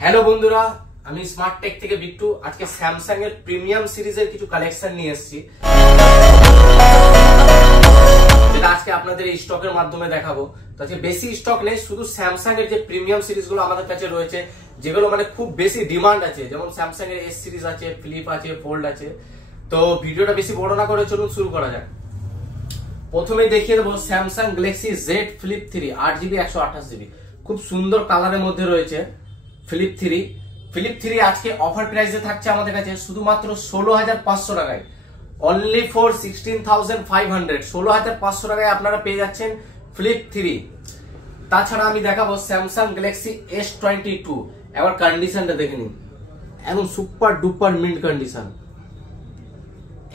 Hello বন্ধুরা, আমি smart take থেকে বিট্টু। আজকে স্যামসাং এর প্রিমিয়াম সিরিজের কিছু কালেকশন নিয়ে এসেছি, যেটা আজকে আপনাদের এই স্টকের মাধ্যমে দেখাবো। তো আজকে বেশি স্টক নেই, শুধু স্যামসাং এর যে প্রিমিয়াম সিরিজগুলো আমাদের কাছে রয়েছে, যেগুলো মানে খুব বেশি ডিমান্ড আছে, যেমন স্যামসাং এর এস সিরিজ আছে, ফ্লিপ আছে, ফোল্ড আছে। তো ভিডিওটা বেশি বড় না করে চলুন শুরু করা যাক। প্রথমে দেখিয়ে দেবো Samsung Galaxy Z flip 3 8GB 128GB, খুব সুন্দর কালারের মধ্যে রয়েছে ফ্লিপ 3 আজকে অফার প্রাইসে থাকছে আমাদের কাছে শুধুমাত্র 16,500 টাকায়, অনলি ফর 16,500। 16,500 টাকায় আপনারা পেয়ে যাচ্ছেন ফ্লিপ 3। তাছাড়া আমি দেখাবো স্যামসাং গ্যালাক্সি S22। এবার কন্ডিশনটা দেখে নিন, একদম সুপার ডুপার মিন্ট কন্ডিশন,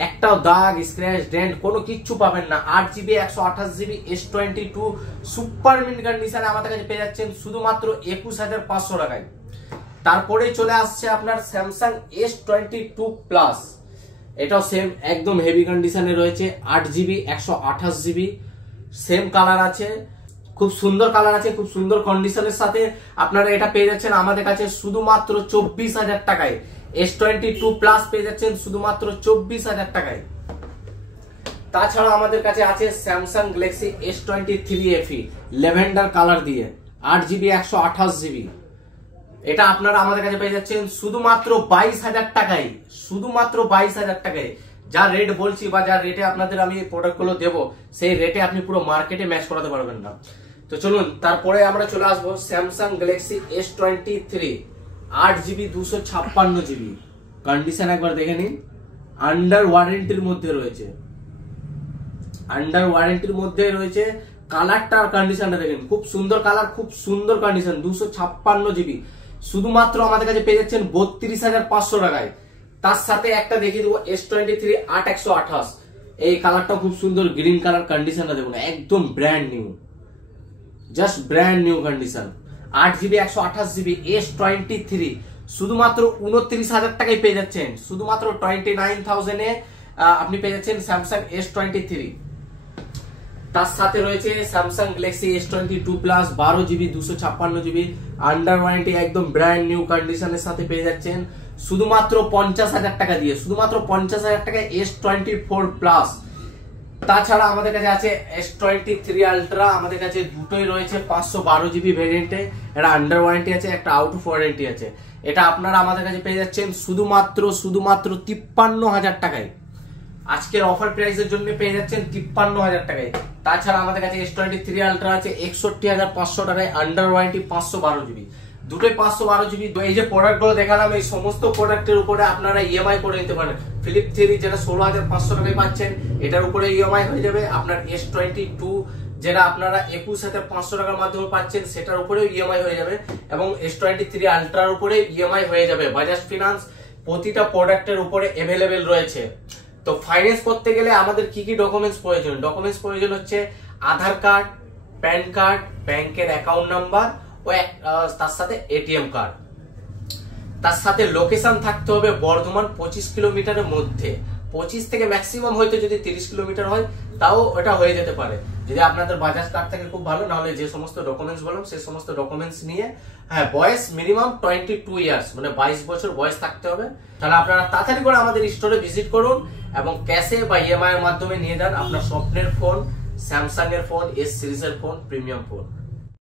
একটাও দাগ স্ক্র্যাচ ডেন্ট কোনো কিচ্ছু পাবেন না। 8GB 128GB S22 super mint কন্ডিশনে আমাদের কাছে পেয়ে যাচ্ছেন শুধুমাত্র 21,500 টাকায়। তারপরেই চলে আসছে আপনার স্যামসাং S22 প্লাস, এটাও সেম একদম হেভি কন্ডিশনে রয়েছে, 8GB 128GB, সেম কালার আছে, খুব সুন্দর কালার আছে, খুব সুন্দর কন্ডিশনের সাথে আপনারা এটা পেয়ে যাচ্ছেন আমাদের কাছে শুধুমাত্র 24,000 টাকায়। S22 প্লাস পেয়ে যাচ্ছেন শুধুমাত্র 24,000 টাকায়। তাছাড়া আমাদের কাছে আছে Samsung Galaxy S23 FE lavender colour দিয়ে, 8GB 128GB, এটা আপনারা আমাদের কাছে পেয়ে যাচ্ছেন শুধুমাত্র 22,000 টাকায়, শুধুমাত্র 22,000 টাকায়। যা রেট বলছি বা যা রেটে আপনাদের আমি প্রোডাক্ট গুলো দেবো, সেই রেটে আপনি পুরো মার্কেটে ম্যাচ করাতে পারবেন না। তো চলুন তারপরে আমরা চলে আসবো Samsung Galaxy S23 8GB 256GB, condition একবার দেখে নিন, আন্ডার ওয়ারেন্টির মধ্যে রয়েছে, আন্ডার ওয়ারেন্টির মধ্যে রয়েছে। কালারটা আর কন্ডিশনটা দেখেন, খুব সুন্দর কালার, খুব সুন্দর কন্ডিশন, 256GB, শুধুমাত্র আমাদের কাছে পেয়ে যাচ্ছেন 32,500 টাকায়। তার সাথে একটা দেখিয়ে দেবো S23 8128, এই কালারটা খুব সুন্দর, গ্রিন কালার, কন্ডিশনটা দেখুন একদম brand new, just brand new condition. 8GB 128GB S23 শুধুমাত্র 29,000 টাকায় পেয়ে যাচ্ছেন, শুধুমাত্র 29,000 এ আপনি পেয়ে যাচ্ছেন স্যামসাং S23। তার সাথে রয়েছে Samsung Galaxy S22 plus 12GB 256GB, under warranty একদম ব্র্যান্ড নিউ কন্ডিশনের সাথে পেয়ে যাচ্ছেন শুধুমাত্র 50,000 টাকা দিয়ে, শুধুমাত্র 50,000 টাকায় S24 প্লাস। তাছাড়া আমাদের কাছে আছে S23 আলট্রা, আমাদের কাছে দুটোই রয়েছে 512GB ভেরিয়েন্টে, একটা আন্ডার ওয়ারেন্টি আছে, একটা আউট অফ ওয়ারেন্টি আছে। এটা আপনারা আমাদের কাছে পেয়ে যাচ্ছেন শুধুমাত্র 53,000 টাকায়, আজকের অফার প্রাইসের জন্য পেয়ে যাচ্ছেন 53,000 টাকায়। তাছাড়া আমাদের কাছে S23 আলট্রা আছে 61,500 টাকায়, আন্ডার ওয়ারেন্টি 512GB, দুটোই 512GB। এই যে প্রোডাক্ট গুলো দেখালাম, এই সমস্ত প্রোডাক্টের উপরে আপনারা ইএমআই করে নিতে পারেন। ফ্লিপ 3 যেটা 16,500 টাকায় পাচ্ছেন, এটার উপরে ইএমআই হয়ে যাবে। আপনার S22 যেটা আপনারা 21,500 টাকার মাধ্যমে পাচ্ছেন, সেটার উপরেও ইএমআই হয়ে যাবে, এবং S23 আলট্রার উপরে ইএমআই হয়ে যাবে। বাজাজ ফিনান্স প্রতিটা প্রোডাক্টের উপরে অ্যাভেলেবেল রয়েছে। তো ফাইন্যান্স করতে গেলে আমাদের কি কি ডকুমেন্টস প্রয়োজন? ডকুমেন্টস প্রয়োজন হচ্ছে আধার কার্ড, প্যান কার্ড, ব্যাংকের অ্যাকাউন্ট নাম্বার ও তার সাথে এটিএম কার্ড। তার সাথে লোকেশন থাকতে হবে বর্ধমান 25 কিলোমিটারের মধ্যে, 25 থেকে ম্যাক্সিমাম হয়তো যদি 30 কিলোমিটার হয় তাও ওটা হয়ে যেতে পারে। যদি আপনাদের বাজাজ কার্ড থাকে খুব ভালো, নাহলে যে সমস্ত ডকুমেন্টস বললাম সেই সমস্ত ডকুমেন্টস নিয়ে, হ্যাঁ বয়স মিনিমাম 22 ইয়ার্স মানে 22 বছর বয়স থাকতে হবে। তাহলে আপনারা তাড়াতাড়ি করে আমাদের স্টোরে ভিজিট করুন এবং ক্যাশে বা ইএমআই এর মাধ্যমে নিয়ে যান আপনার স্বপ্নের ফোন, স্যামসাং এর ফোন, এস সিরিজের ফোন, প্রিমিয়াম ফোন।